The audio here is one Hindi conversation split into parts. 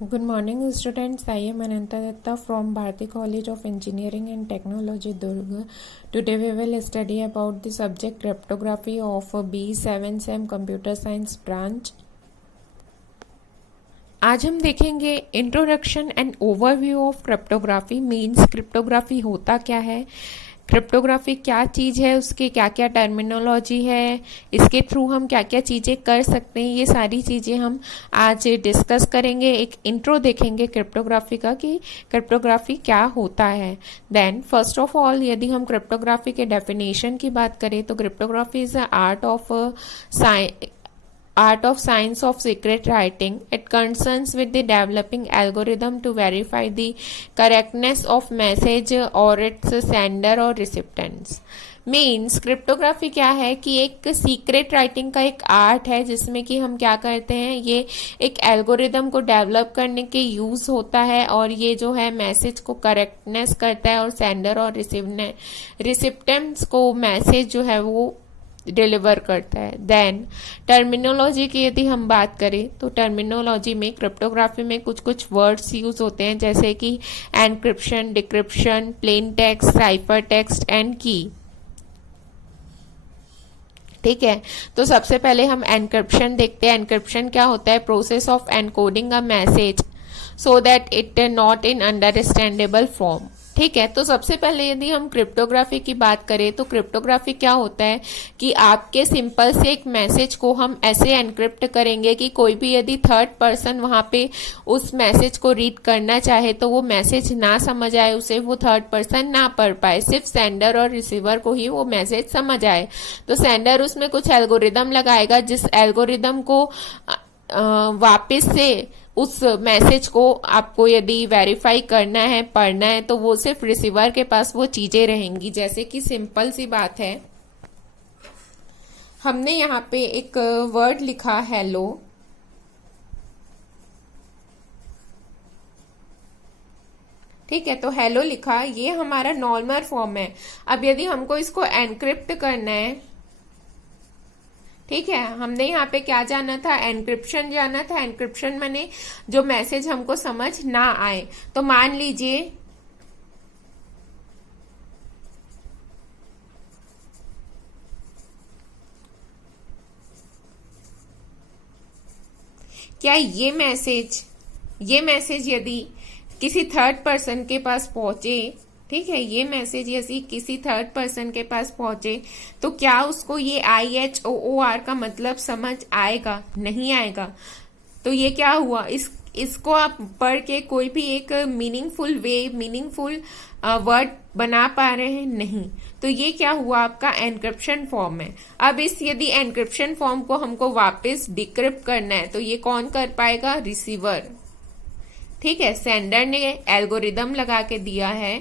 Good morning, students. I am Ananta Datta from Bharati College of Engineering and Technology, Durga. Today we will study about the subject cryptography of B7 SEM Computer Science branch. आज हम देखेंगे introduction and overview of cryptography. Means cryptography होता क्या है, क्रिप्टोग्राफी क्या चीज़ है, उसके क्या क्या टर्मिनोलॉजी है, इसके थ्रू हम क्या क्या चीज़ें कर सकते हैं, ये सारी चीज़ें हम आज डिस्कस करेंगे। एक इंट्रो देखेंगे क्रिप्टोग्राफी का कि क्रिप्टोग्राफी क्या होता है। देन फर्स्ट ऑफ ऑल यदि हम क्रिप्टोग्राफी के डेफिनेशन की बात करें तो cryptography is a art of science of secret writing. It concerns with the developing algorithm to verify the correctness of message or its sender or recipients. Means cryptography क्या है कि एक सीक्रेट राइटिंग का एक आर्ट है जिसमें कि हम क्या करते हैं, ये एक एल्गोरिदम को डेवलप करने के यूज होता है और ये जो है मैसेज को करेक्टनेस करता है और सेंडर और रिसिप्टेंट्स को मैसेज जो है वो डिलीवर करता है। देन टर्मिनोलॉजी की यदि हम बात करें तो टर्मिनोलॉजी में क्रिप्टोग्राफी में कुछ कुछ वर्ड्स यूज होते हैं जैसे कि encryption, decryption, plane text, cipher text and की। ठीक है, तो सबसे पहले हम एनक्रिप्शन देखते हैं। एनक्रिप्शन क्या होता है? Process of encoding a message so that it not in understandable form. ठीक है, तो सबसे पहले यदि हम क्रिप्टोग्राफी की बात करें तो क्रिप्टोग्राफी क्या होता है कि आपके सिंपल से एक मैसेज को हम ऐसे एनक्रिप्ट करेंगे कि कोई भी यदि थर्ड पर्सन वहां पे उस मैसेज को रीड करना चाहे तो वो मैसेज ना समझ आए, उसे वो थर्ड पर्सन ना पढ़ पाए, सिर्फ सेंडर और रिसीवर को ही वो मैसेज समझ आए। तो सेंडर उसमें कुछ एल्गोरिदम लगाएगा जिस एल्गोरिदम को वापस से उस मैसेज को आपको यदि वेरीफाई करना है, पढ़ना है, तो वो सिर्फ रिसीवर के पास वो चीजें रहेंगी। जैसे कि सिंपल सी बात है, हमने यहाँ पे एक वर्ड लिखा हेलो, ठीक है, तो हेलो लिखा, ये हमारा नॉर्मल फॉर्म है। अब यदि हमको इसको एनक्रिप्ट करना है, ठीक है, हमने यहाँ पे क्या जाना था? एनक्रिप्शन जाना था। एनक्रिप्शन माने जो मैसेज हमको समझ ना आए। तो मान लीजिए क्या ये मैसेज यदि किसी थर्ड पर्सन के पास पहुंचे, ठीक है, ये मैसेज यदि किसी थर्ड पर्सन के पास पहुंचे तो क्या उसको ये IHOOR का मतलब समझ आएगा? नहीं आएगा। तो ये क्या हुआ, इसको आप पढ़ के कोई भी एक मीनिंगफुल वर्ड बना पा रहे हैं? नहीं। तो ये क्या हुआ, आपका एनक्रिप्शन फॉर्म है। अब इस यदि एनक्रिप्शन फॉर्म को हमको वापस डिक्रिप्ट करना है तो ये कौन कर पाएगा? रिसीवर। ठीक है, सेंडर ने एल्गोरिदम लगा के दिया है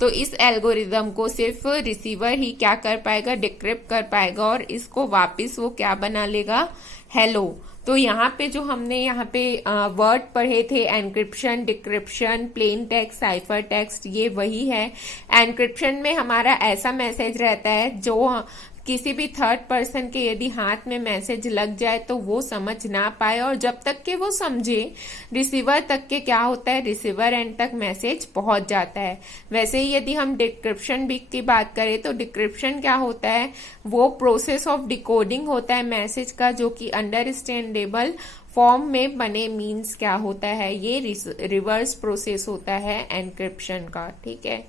तो इस एल्गोरिदम को सिर्फ रिसीवर ही क्या कर पाएगा? डिक्रिप्ट कर पाएगा और इसको वापस वो क्या बना लेगा? हेलो। तो यहाँ पे जो हमने यहाँ पे वर्ड पढ़े थे, encryption, decryption, plane text, cipher text, ये वही है। एनक्रिप्शन में हमारा ऐसा मैसेज रहता है जो किसी भी थर्ड पर्सन के यदि हाथ में मैसेज लग जाए तो वो समझ ना पाए और जब तक के वो समझे रिसीवर तक के क्या होता है, रिसीवर एंड तक मैसेज पहुंच जाता है। वैसे ही यदि हम डिक्रिप्शन भी की बात करें तो डिक्रिप्शन क्या होता है? वो प्रोसेस ऑफ डिकोडिंग होता है मैसेज का जो कि अंडरस्टैंडेबल फॉर्म में बने। मीन्स क्या होता है, ये रिवर्स प्रोसेस होता है एनक्रिप्शन का। ठीक है,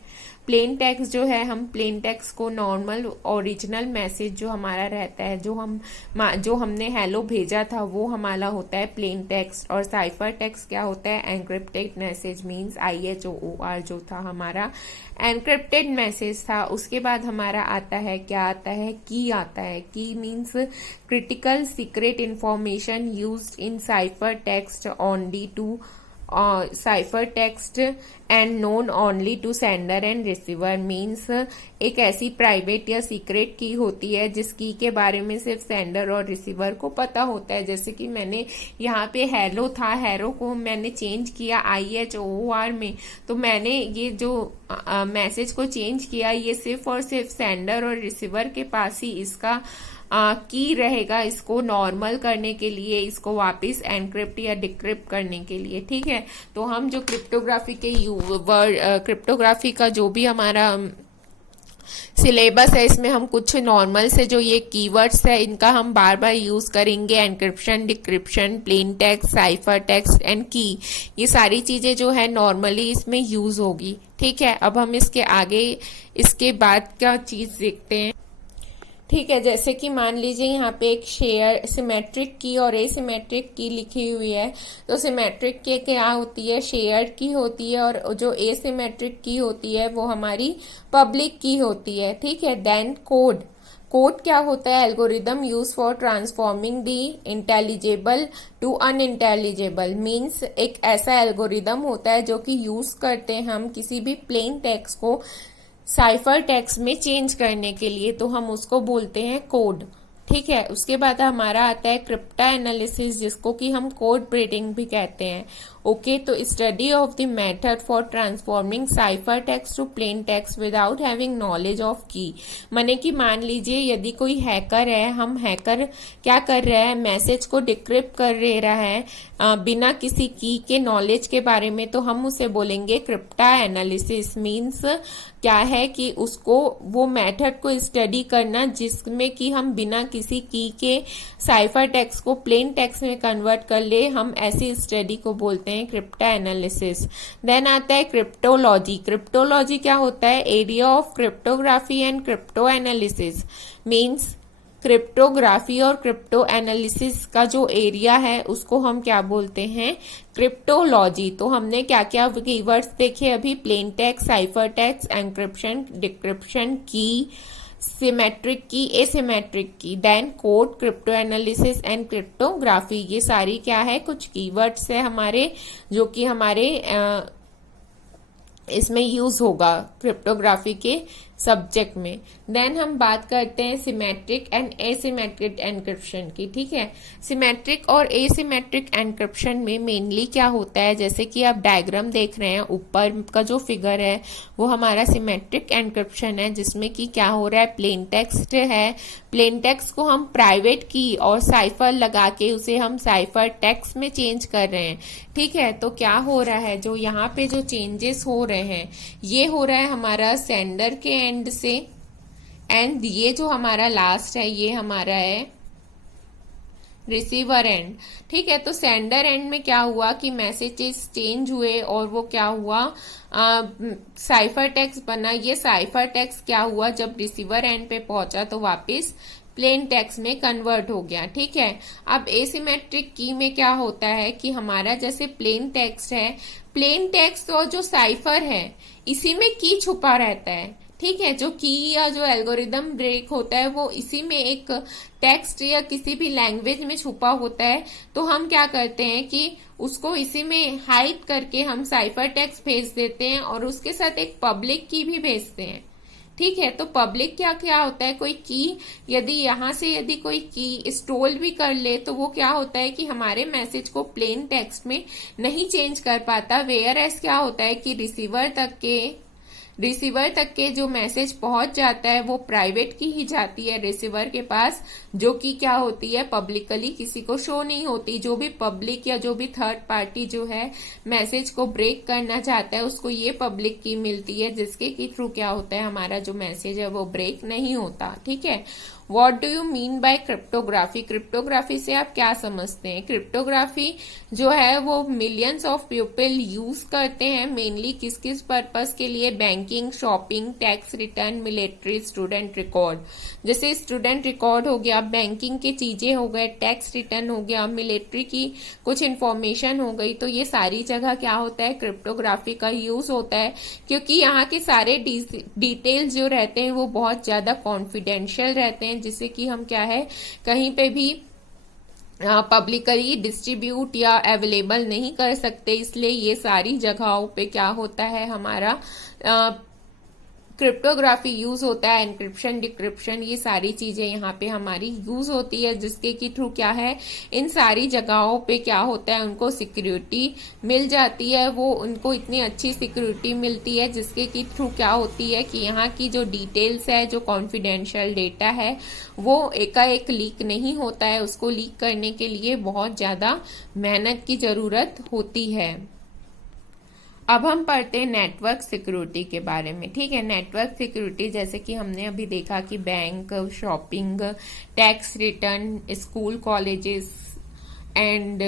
प्लेन टेक्स्ट जो है, हम प्लेन टेक्स्ट को नॉर्मल ओरिजिनल मैसेज जो हमारा रहता है, जो हमने हेलो भेजा था वो हमारा होता है प्लेन टेक्स्ट। और साइफर टेक्स्ट क्या होता है? Encrypted message. मीन्स IHOOR जो था हमारा एनक्रिप्टेड मैसेज था। उसके बाद हमारा आता है, क्या आता है? की आता है। Key means critical secret information used in cipher text only to cipher text and known only to sender and receiver. Means एक ऐसी प्राइवेट या सीक्रेट की होती है जिस की के बारे में सिर्फ सेंडर और रिसीवर को पता होता है। जैसे कि मैंने यहाँ पे हेलो था, हेलो को मैंने चेंज किया IHOOR में, तो मैंने ये जो मैसेज को चेंज किया, ये सिर्फ और सिर्फ सेंडर और रिसीवर के पास ही इसका की रहेगा इसको नॉर्मल करने के लिए, इसको वापस एनक्रिप्ट या डिक्रिप्ट करने के लिए। ठीक है, तो हम जो क्रिप्टोग्राफी के क्रिप्टोग्राफी का जो भी हमारा सिलेबस है, इसमें हम कुछ नॉर्मल से जो ये कीवर्ड्स है इनका हम बार बार यूज करेंगे। Encryption, decryption, plane text, cipher text and की, ये सारी चीजें जो है नॉर्मली इसमें यूज होगी। ठीक है, अब हम इसके आगे इसके बाद क्या चीज देखते हैं। ठीक है, जैसे कि मान लीजिए यहाँ पे एक शेयर सिमेट्रिक की और एसिमेट्रिक की लिखी हुई है। तो सिमेट्रिक की क्या होती है, शेयर की होती है, और जो एसिमेट्रिक की होती है वो हमारी पब्लिक की होती है। ठीक है, देन कोड, कोड क्या होता है, algorithm use for transforming the intelligible to unintelligible, means एक ऐसा एल्गोरिदम होता है जो कि यूज करते हैं हम किसी भी प्लेन टेक्स्ट को साइफर टेक्स्ट में चेंज करने के लिए, तो हम उसको बोलते हैं कोड। ठीक है, उसके बाद हमारा आता है क्रिप्टा एनालिसिस, जिसको कि हम कोड ब्रीडिंग भी कहते हैं। ओके, तो study of the method for transforming cipher text to plain text without having knowledge of key. माने कि मान लीजिए यदि कोई हैकर है, हम हैकर क्या कर रहा है, मैसेज को डिक्रिप्ट कर दे रहा है बिना किसी की के नॉलेज के बारे में, तो हम उसे बोलेंगे क्रिप्टा एनालिसिस। मीन्स क्या है कि उसको वो मेथड को स्टडी करना जिसमें कि हम बिना किसी की के साइफर टेक्स्ट को प्लेन टेक्स्ट में कन्वर्ट कर ले, हम ऐसी स्टडी को बोलते हैं क्रिप्टा एनालिसिस। देन आता है क्रिप्टोलॉजी। क्रिप्टोलॉजी क्या होता है, area of cryptography and crypto analysis. Means cryptography और क्रिप्टो एनालिसिस का जो एरिया है उसको हम क्या बोलते हैं, क्रिप्टोलॉजी। तो हमने क्या क्या कीवर्ड्स देखे अभी, plain text, cipher text, encryption, decryption, key, symmetric key, asymmetric key, then code, crypto analysis and cryptography. ये सारी क्या है, कुछ कीवर्ड्स है हमारे जो कि हमारे इसमें यूज होगा क्रिप्टोग्राफी के सब्जेक्ट में। देन हम बात करते हैं सिमेट्रिक एंड एसिमेट्रिक एनक्रिप्शन की। ठीक है, सिमेट्रिक और एसिमेट्रिक एनक्रिप्शन में मेनली क्या होता है, जैसे कि आप डायग्राम देख रहे हैं, ऊपर का जो फिगर है वो हमारा सिमेट्रिक एनक्रिप्शन है, जिसमें कि क्या हो रहा है, प्लेन टेक्स्ट है, प्लेन टेक्स्ट को हम प्राइवेट की और साइफर लगा के उसे हम साइफर टेक्स्ट में चेंज कर रहे हैं। ठीक है, तो क्या हो रहा है, जो यहाँ पे जो चेंजेस हो रहे हैं ये हो रहा है हमारा सेंडर के एंड से, एंड ये जो हमारा लास्ट है ये हमारा है रिसीवर एंड। ठीक है, तो सेंडर एंड में क्या हुआ कि मैसेजेस चेंज हुए और वो क्या हुआ, साइफर टेक्स्ट बना। ये साइफर टेक्स्ट क्या हुआ, जब रिसीवर एंड पे पहुंचा तो वापस प्लेन टेक्स्ट में कन्वर्ट हो गया। ठीक है, अब एसिमेट्रिक की में क्या होता है कि हमारा जैसे प्लेन टेक्स्ट है, प्लेन टेक्स्ट और जो साइफर है इसी में की छुपा रहता है। ठीक है, जो की या जो एल्गोरिदम ब्रेक होता है वो इसी में एक टेक्स्ट या किसी भी लैंग्वेज में छुपा होता है। तो हम क्या करते हैं कि उसको इसी में हाइड करके हम साइफर टेक्स्ट भेज देते हैं और उसके साथ एक पब्लिक की भी भेजते हैं। ठीक है, तो पब्लिक क्या क्या होता है, कोई की यदि यहाँ से यदि कोई की स्टोल भी कर ले तो वो क्या होता है कि हमारे मैसेज को प्लेन टेक्स्ट में नहीं चेंज कर पाता। वेयर एस क्या होता है कि रिसीवर तक के जो मैसेज पहुंच जाता है वो प्राइवेट की ही जाती है रिसीवर के पास, जो कि क्या होती है, पब्लिकली किसी को शो नहीं होती। जो भी पब्लिक या जो भी थर्ड पार्टी जो है मैसेज को ब्रेक करना चाहता है उसको ये पब्लिक की मिलती है, जिसके के थ्रू क्या होता है, हमारा जो मैसेज है वो ब्रेक नहीं होता। ठीक है, what do you mean by cryptography. Cryptography से आप क्या समझते हैं, क्रिप्टोग्राफी जो है वो मिलियंस ऑफ पीपल यूज करते हैं, मेनली किस किस पर्पस के लिए, banking, shopping, tax return, military, student record. जैसे स्टूडेंट रिकॉर्ड हो गया, बैंकिंग की चीजें हो गए, टैक्स रिटर्न हो गया, मिलिट्री की कुछ इंफॉर्मेशन हो गई, तो ये सारी जगह क्या होता है, क्रिप्टोग्राफी का यूज होता है, क्योंकि यहाँ के सारे डिटेल्स जो रहते हैं वो बहुत ज्यादा कॉन्फिडेंशियल रहते हैं, जिससे कि हम क्या है कहीं पे भी पब्लिकली डिस्ट्रीब्यूट या अवेलेबल नहीं कर सकते। इसलिए ये सारी जगहों पे क्या होता है, हमारा क्रिप्टोग्राफी यूज होता है, एनक्रिप्शन, डिक्रिप्शन, ये सारी चीजें यहाँ पे हमारी यूज होती है, जिसके की थ्रू क्या है, इन सारी जगहों पे क्या होता है, उनको सिक्योरिटी मिल जाती है। वो उनको इतनी अच्छी सिक्योरिटी मिलती है जिसके की थ्रू क्या होती है कि यहाँ की जो डिटेल्स है, जो कॉन्फिडेंशियल डेटा है, वो एकाएक लीक नहीं होता है। उसको लीक करने के लिए बहुत ज्यादा मेहनत की जरूरत होती है। अब हम पढ़ते हैं नेटवर्क सिक्योरिटी के बारे में। ठीक है, नेटवर्क सिक्योरिटी जैसे कि हमने अभी देखा कि bank, shopping, tax return, school, colleges and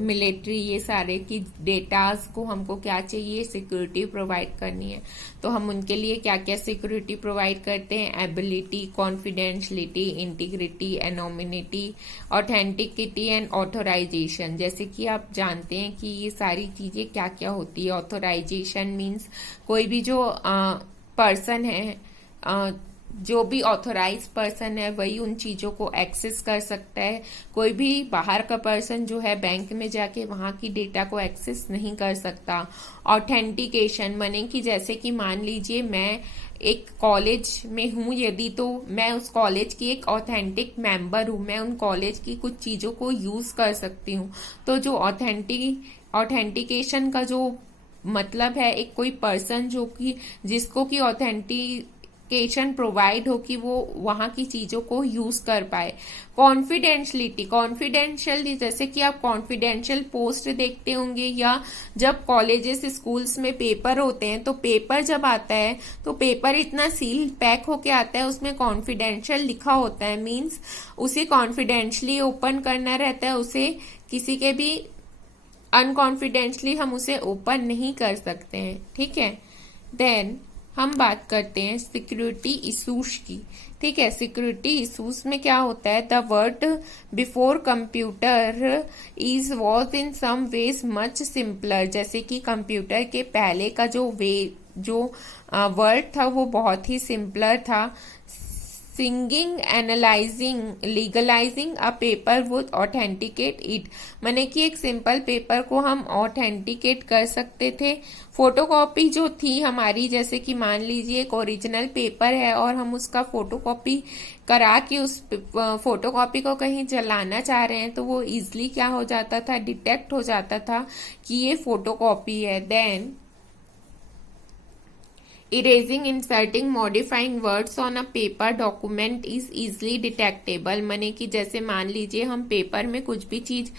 military, ये सारे की डेटाज को हमको क्या चाहिए, सिक्योरिटी प्रोवाइड करनी है। तो हम उनके लिए क्या क्या सिक्योरिटी प्रोवाइड करते हैं, ability, confidentiality, integrity, anonymity, authenticity and authorization. जैसे कि आप जानते हैं कि ये सारी चीजें क्या क्या होती है। ऑथोराइजेशन मीन्स कोई भी जो पर्सन है, जो भी ऑथोराइज पर्सन है वही उन चीजों को एक्सेस कर सकता है। कोई भी बाहर का पर्सन जो है बैंक में जाके वहां की डेटा को एक्सेस नहीं कर सकता। ऑथेंटिकेशन माने कि जैसे कि मान लीजिए मैं एक कॉलेज में हूं यदि, तो मैं उस कॉलेज की एक ऑथेंटिक मेंबर हूं, मैं उन कॉलेज की कुछ चीजों को यूज कर सकती हूँ। तो जो ऑथेंटिकेशन का जो मतलब है, एक कोई पर्सन जो कि जिसको की ऑथेंटिकेशन प्रोवाइड हो कि वो वहां की चीजों को यूज कर पाए। कॉन्फिडेंशियलिटी, कॉन्फिडेंशियल जैसे कि आप कॉन्फिडेंशियल पोस्ट देखते होंगे, या जब कॉलेजेस स्कूल्स में पेपर होते हैं तो पेपर जब आता है तो पेपर इतना सील पैक होके आता है, उसमें कॉन्फिडेंशियल लिखा होता है। मीन्स उसे कॉन्फिडेंशियली ओपन करना रहता है, उसे किसी के भी अनकॉन्फिडेंशियली हम उसे ओपन नहीं कर सकते हैं। ठीक है, देन हम बात करते हैं सिक्योरिटी इशूज की। ठीक है, सिक्योरिटी इशूज में क्या होता है, the world before computer is was in some ways much simpler. जैसे कि कंप्यूटर के पहले का जो वर्ड था वो बहुत ही सिंपलर था। Singing, analysing, legalising a paper would authenticate it, माने कि एक सिंपल पेपर को हम ऑथेंटिकेट कर सकते थे। फोटोकॉपी जो थी हमारी, जैसे कि मान लीजिए एक ओरिजिनल पेपर है और हम उसका फोटोकॉपी करा के उस फोटोकॉपी को कहीं जलाना चाह रहे हैं तो वो इजिली क्या हो जाता था, डिटेक्ट हो जाता था कि ये फोटोकॉपी है। Then erasing, inserting, modifying words on a paper document is easily detectable, माने कि जैसे मान लीजिए हम पेपर में कुछ भी चीज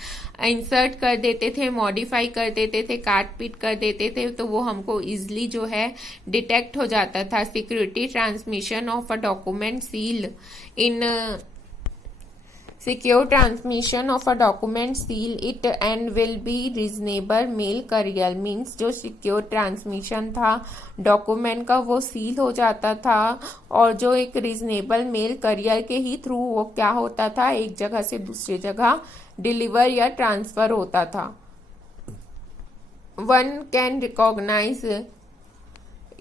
इंसर्ट कर देते थे, मॉडिफाई कर देते थे, काट पीट कर देते थे, तो वो हमको इजिली जो है डिटेक्ट हो जाता था। Security, transmission of a document seal in secure transmission of a document seal it and will be reasonable mail courier means जो सिक्योर ट्रांसमिशन था डॉक्यूमेंट का वो सील हो जाता था, और जो एक रीजनेबल मेल करियर के ही थ्रू वो क्या होता था, एक जगह से दूसरी जगह डिलीवर या ट्रांसफर होता था। One can recognize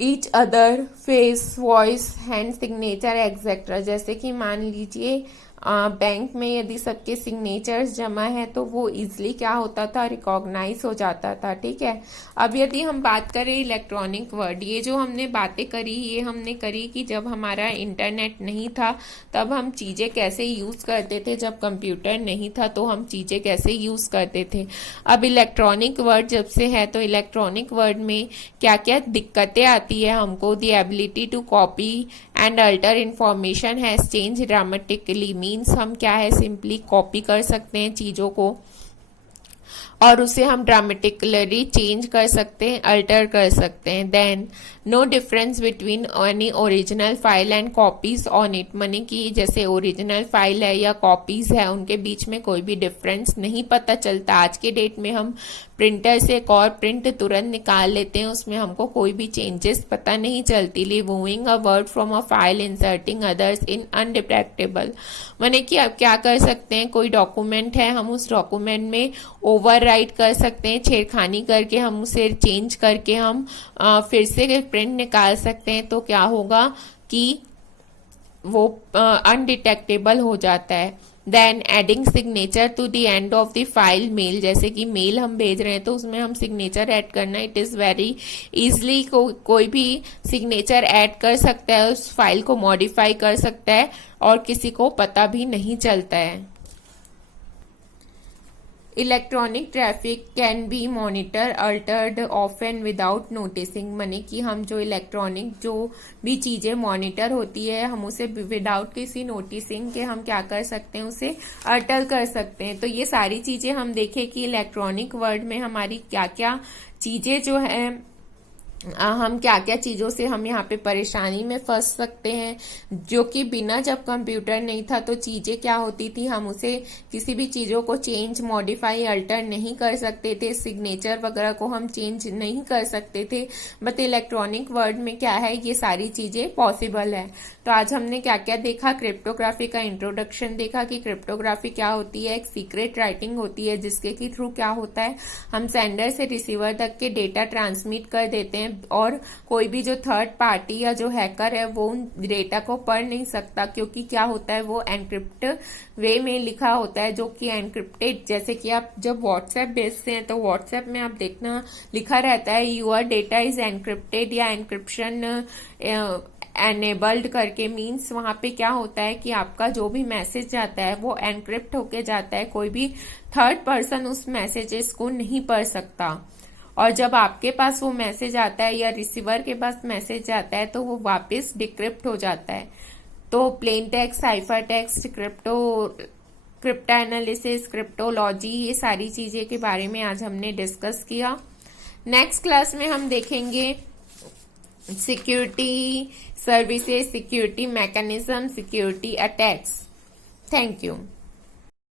each other face, voice, hand signature etcetera. जैसे कि मान लीजिए बैंक में यदि सबके सिग्नेचर्स जमा है तो वो इजिली क्या होता था, रिकॉग्नाइज हो जाता था। ठीक है, अब यदि हम बात करें इलेक्ट्रॉनिक वर्ड, ये जो हमने बातें करी ये हमने करी कि जब हमारा इंटरनेट नहीं था तब हम चीजें कैसे यूज करते थे, जब कंप्यूटर नहीं था तो हम चीजें कैसे यूज करते थे। अब इलेक्ट्रॉनिक वर्ड जब से है तो इलेक्ट्रॉनिक वर्ड में क्या क्या दिक्कतें आती है हमको, the ability to copy and alter information has change dramatically, means हम क्या है सिंपली कॉपी कर सकते हैं चीजों को और उसे हम ड्रामेटिकली चेंज कर सकते हैं, अल्टर कर सकते हैं। Then no difference between any original file and copies on it, माने कि जैसे ओरिजिनल फाइल है या कॉपीज है उनके बीच में कोई भी डिफरेंस नहीं पता चलता। आज के डेट में हम प्रिंटर से एक और प्रिंट तुरंत निकाल लेते हैं, उसमें हमको कोई भी चेंजेस पता नहीं चलती। Removing a word from a file, inserting others in undetectable, माने कि अब क्या कर सकते हैं, कोई डॉक्यूमेंट है हम उस डॉक्यूमेंट में ओवर राइट कर सकते हैं, छेड़खानी करके हम उसे चेंज करके हम फिर से प्रिंट निकाल सकते हैं, तो क्या होगा कि वो अनडिटेक्टेबल हो जाता है। Then adding signature to the end of the file mail, जैसे कि मेल हम भेज रहे हैं तो उसमें हम सिग्नेचर ऐड करना, इट इज वेरी इजली कोई भी सिग्नेचर ऐड कर सकता है, उस फाइल को मॉडिफाई कर सकता है और किसी को पता भी नहीं चलता है। Electronic traffic can be monitor Altered often without noticing, माने कि हम जो इलेक्ट्रॉनिक जो भी चीजें मॉनिटर होती है हम उसे विदाउट किसी नोटिसिंग के हम क्या कर सकते हैं, उसे अल्टर कर सकते हैं। तो ये सारी चीजें हम देखें कि इलेक्ट्रॉनिक वर्ल्ड में हमारी क्या क्या चीजें जो है हम क्या क्या चीजों से हम यहाँ पे परेशानी में फंस सकते हैं, जो कि बिना जब कंप्यूटर नहीं था तो चीजें क्या होती थी, हम उसे किसी भी चीजों को चेंज मॉडिफाई अल्टर नहीं कर सकते थे, सिग्नेचर वगैरह को हम चेंज नहीं कर सकते थे। बट इलेक्ट्रॉनिक वर्ल्ड में क्या है, ये सारी चीजें पॉसिबल है। तो आज हमने क्या क्या देखा, क्रिप्टोग्राफी का इंट्रोडक्शन देखा कि क्रिप्टोग्राफी क्या होती है, एक सीक्रेट राइटिंग होती है जिसके की थ्रू क्या होता है, हम सेंडर से रिसीवर तक के डेटा ट्रांसमिट कर देते हैं और कोई भी जो थर्ड पार्टी या जो हैकर है वो उन डेटा को पढ़ नहीं सकता, क्योंकि क्या होता है वो एनक्रिप्ट वे में लिखा होता है, जो कि एनक्रिप्टेड, जैसे कि आप जब व्हाट्सएप भेजते हैं तो व्हाट्सएप में आप देखना लिखा रहता है यूर डेटा इज एनक्रिप्टेड या एनक्रिप्शन एनेबल्ड करके, मीन्स वहां पे क्या होता है कि आपका जो भी मैसेज जाता है वो एनक्रिप्ट होके जाता है, कोई भी थर्ड पर्सन उस मैसेजेस को नहीं पढ़ सकता। और जब आपके पास वो मैसेज आता है या रिसीवर के पास मैसेज आता है तो वो वापस डिक्रिप्ट हो जाता है। तो plane text, cipher text, crypto analysis, cryptology, ये सारी चीजें के बारे में आज हमने डिस्कस किया। नेक्स्ट क्लास में हम देखेंगे security services, security mechanism, security attacks. Thank you.